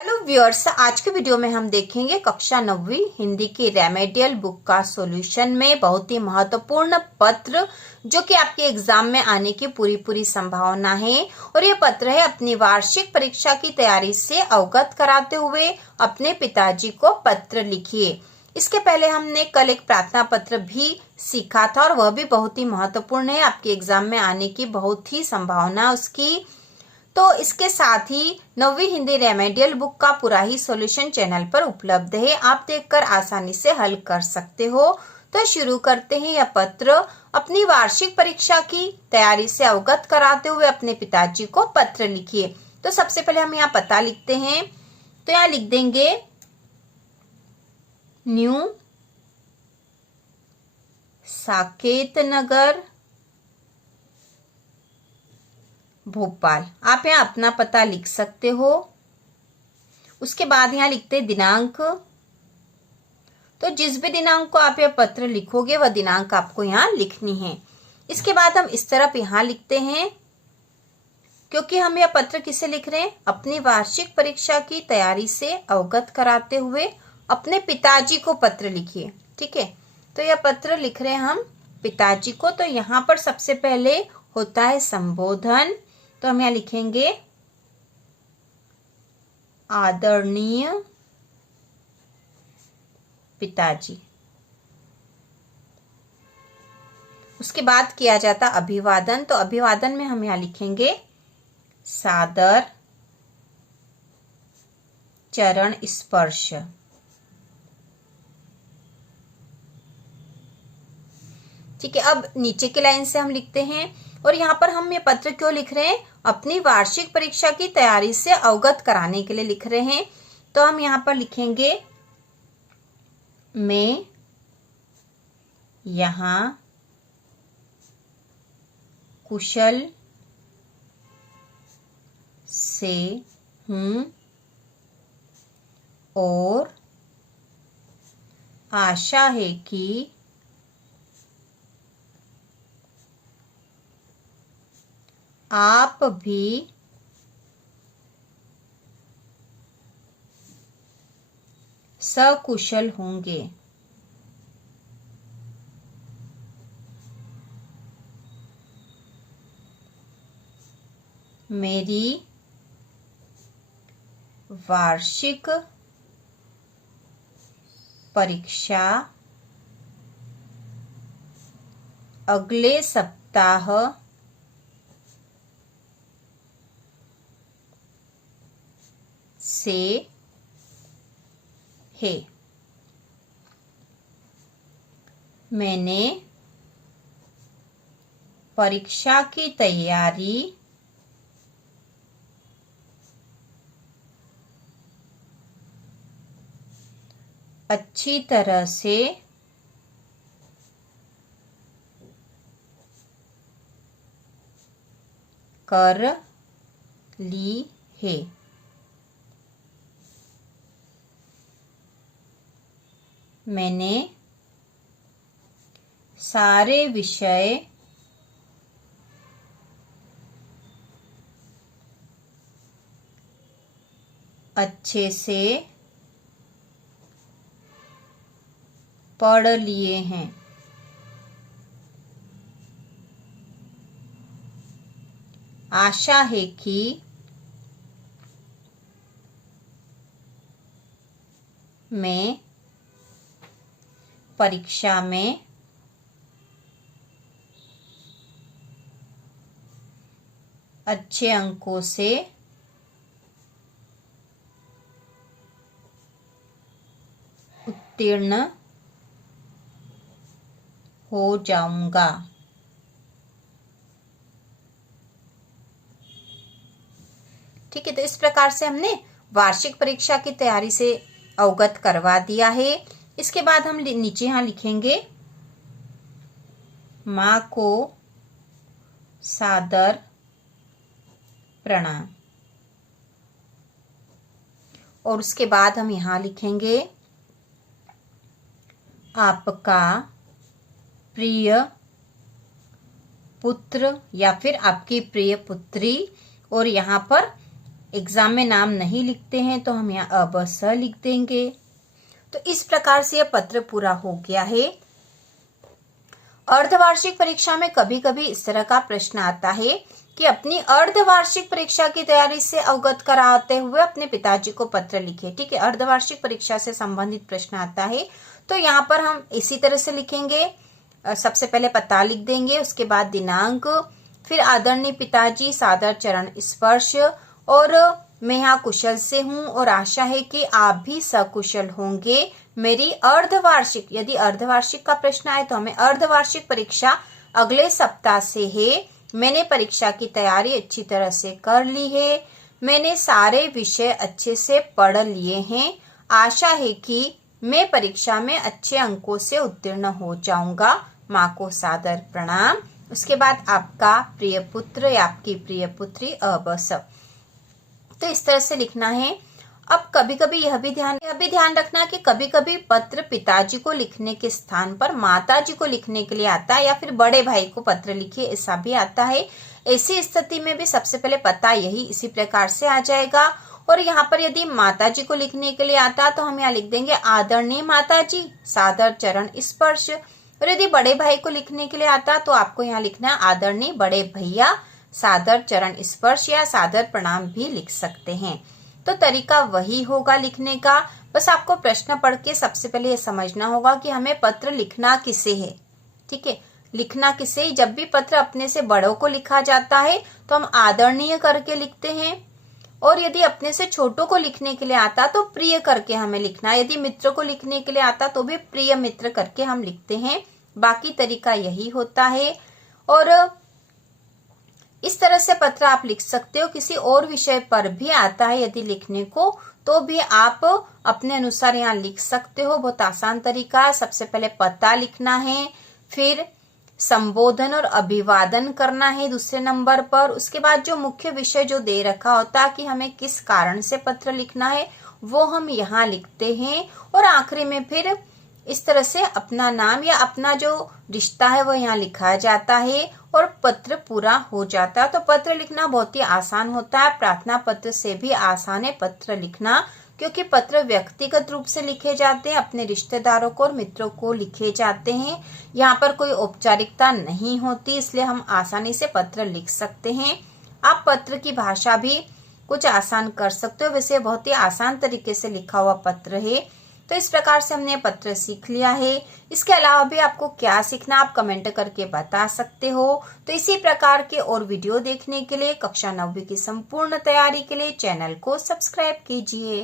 Hello viewers, आज के video में हम देखेंगे कक्षा 9वीं हिंदी की रेमेडियल बुक का सॉल्यूशन में बहुत ही महत्वपूर्ण पत्र जो कि आपके एग्जाम में आने की पूरी संभावना है। और ये पत्र है अपनी वार्षिक परीक्षा की तैयारी से अवगत कराते हुए अपने पिताजी को पत्र लिखिए। इसके पहले हमने कल एक प्रार्थना पत्र भी सीखा था और वह भी बहुत ही महत्वपूर्ण है, आपके एग्जाम में आने की बहुत ही संभावना उसकी। तो इसके साथ ही 9वीं हिंदी रेमेडियल बुक का पूरा ही सॉल्यूशन चैनल पर उपलब्ध है, आप देखकर आसानी से हल कर सकते हो। तो शुरू करते हैं। यह पत्र अपनी वार्षिक परीक्षा की तैयारी से अवगत कराते हुए अपने पिताजी को पत्र लिखिए। तो सबसे पहले हम यहाँ पता लिखते हैं, तो यहाँ लिख देंगे न्यू साकेत नगर भोपाल। आप यहाँ अपना पता लिख सकते हो। उसके बाद यहाँ लिखते दिनांक, तो जिस भी दिनांक को आप यह पत्र लिखोगे वह दिनांक आपको यहाँ लिखनी है। इसके बाद हम इस तरफ यहाँ लिखते हैं, क्योंकि हम यह पत्र किसे लिख रहे हैं, अपनी वार्षिक परीक्षा की तैयारी से अवगत कराते हुए अपने पिताजी को पत्र लिखिए। ठीक है, तो यह पत्र लिख रहे हैं हम पिताजी को। तो यहाँ पर सबसे पहले होता है संबोधन, तो हम यहाँ लिखेंगे आदरणीय पिताजी। उसके बाद किया जाता अभिवादन, तो अभिवादन में हम यहाँ लिखेंगे सादर चरण स्पर्श। ठीक है, अब नीचे की लाइन से हम लिखते हैं, और यहाँ पर हम ये पत्र क्यों लिख रहे हैं, अपनी वार्षिक परीक्षा की तैयारी से अवगत कराने के लिए लिख रहे हैं। तो हम यहाँ पर लिखेंगे मैं यहाँ कुशल से हूँ और आशा है कि आप भी सकुशल होंगे। मेरी वार्षिक परीक्षा अगले सप्ताह से है। मैंने परीक्षा की तैयारी अच्छी तरह से कर ली है। मैंने सारे विषय अच्छे से पढ़ लिए हैं। आशा है कि मैं परीक्षा में अच्छे अंकों से उत्तीर्ण हो जाऊंगा। ठीक है, तो इस प्रकार से हमने वार्षिक परीक्षा की तैयारी से अवगत करवा दिया है। इसके बाद हम नीचे यहाँ लिखेंगे माँ को सादर प्रणाम, और उसके बाद हम यहाँ लिखेंगे आपका प्रिय पुत्र या फिर आपकी प्रिय पुत्री, और यहाँ पर एग्जाम में नाम नहीं लिखते हैं तो हम यहाँ अ ब स लिख देंगे। तो इस प्रकार से यह पत्र पूरा हो गया है। अर्धवार्षिक परीक्षा में कभी कभी इस तरह का प्रश्न आता है कि अपनी अर्धवार्षिक परीक्षा की तैयारी से अवगत कराते हुए अपने पिताजी को पत्र लिखे। ठीक है, अर्धवार्षिक परीक्षा से संबंधित प्रश्न आता है तो यहाँ पर हम इसी तरह से लिखेंगे। सबसे पहले पता लिख देंगे, उसके बाद दिनांक, फिर आदरणीय पिताजी सादर चरण स्पर्श, और मैं यहाँ कुशल से हूँ और आशा है कि आप भी सकुशल होंगे। मेरी अर्धवार्षिक, यदि अर्धवार्षिक का प्रश्न आए तो हमें अर्धवार्षिक परीक्षा अगले सप्ताह से है। मैंने परीक्षा की तैयारी अच्छी तरह से कर ली है। मैंने सारे विषय अच्छे से पढ़ लिए हैं। आशा है कि मैं परीक्षा में अच्छे अंकों से उत्तीर्ण हो जाऊंगा। माँ को सादर प्रणाम। उसके बाद आपका प्रिय पुत्र या आपकी प्रिय पुत्री अ ब स। तो इस तरह से लिखना है। अब कभी कभी यह भी ध्यान रखना कि कभी कभी पत्र पिताजी को लिखने के स्थान पर माताजी को लिखने के लिए आता है, या फिर बड़े भाई को पत्र लिखिए ऐसा भी आता है। ऐसी स्थिति में भी सबसे पहले पता यही इसी प्रकार से आ जाएगा। और यहाँ पर यदि माताजी को लिखने के लिए आता तो हम यहाँ लिख देंगे आदरणीय माताजी सादर चरण स्पर्श। और यदि बड़े भाई को लिखने के लिए आता तो आपको यहाँ लिखना है आदरणीय बड़े भैया सादर चरण स्पर्श, या सादर प्रणाम भी लिख सकते हैं। तो तरीका वही होगा लिखने का। बस आपको प्रश्न पढ़ के सबसे पहले ये समझना होगा कि हमें पत्र लिखना किसे है। ठीक है, लिखना किसे, जब भी पत्र अपने से बड़ों को लिखा जाता है तो हम आदरणीय करके लिखते हैं, और यदि अपने से छोटों को लिखने के लिए आता तो प्रिय करके हमें लिखना है। यदि मित्र को लिखने के लिए आता तो भी प्रिय मित्र करके हम लिखते हैं। बाकी तरीका यही होता है। और इस तरह से पत्र आप लिख सकते हो। किसी और विषय पर भी आता है यदि लिखने को तो भी आप अपने अनुसार यहाँ लिख सकते हो। बहुत आसान तरीका है। सबसे पहले पता लिखना है, फिर संबोधन और अभिवादन करना है दूसरे नंबर पर। उसके बाद जो मुख्य विषय जो दे रखा होता है कि हमें किस कारण से पत्र लिखना है वो हम यहाँ लिखते हैं। और आखिरी में फिर इस तरह से अपना नाम या अपना जो रिश्ता है वो यहाँ लिखा जाता है और पत्र पूरा हो जाता है। तो पत्र लिखना बहुत ही आसान होता है। प्रार्थना पत्र से भी आसान है पत्र लिखना, क्योंकि पत्र व्यक्तिगत रूप से लिखे जाते हैं, अपने रिश्तेदारों को और मित्रों को लिखे जाते हैं। यहाँ पर कोई औपचारिकता नहीं होती, इसलिए हम आसानी से पत्र लिख सकते हैं। आप पत्र की भाषा भी कुछ आसान कर सकते हो। वैसे बहुत ही आसान तरीके से लिखा हुआ पत्र है। तो इस प्रकार से हमने पत्र सीख लिया है। इसके अलावा भी आपको क्या सीखना आप कमेंट करके बता सकते हो। तो इसी प्रकार के और वीडियो देखने के लिए कक्षा 9वीं की संपूर्ण तैयारी के लिए चैनल को सब्सक्राइब कीजिए।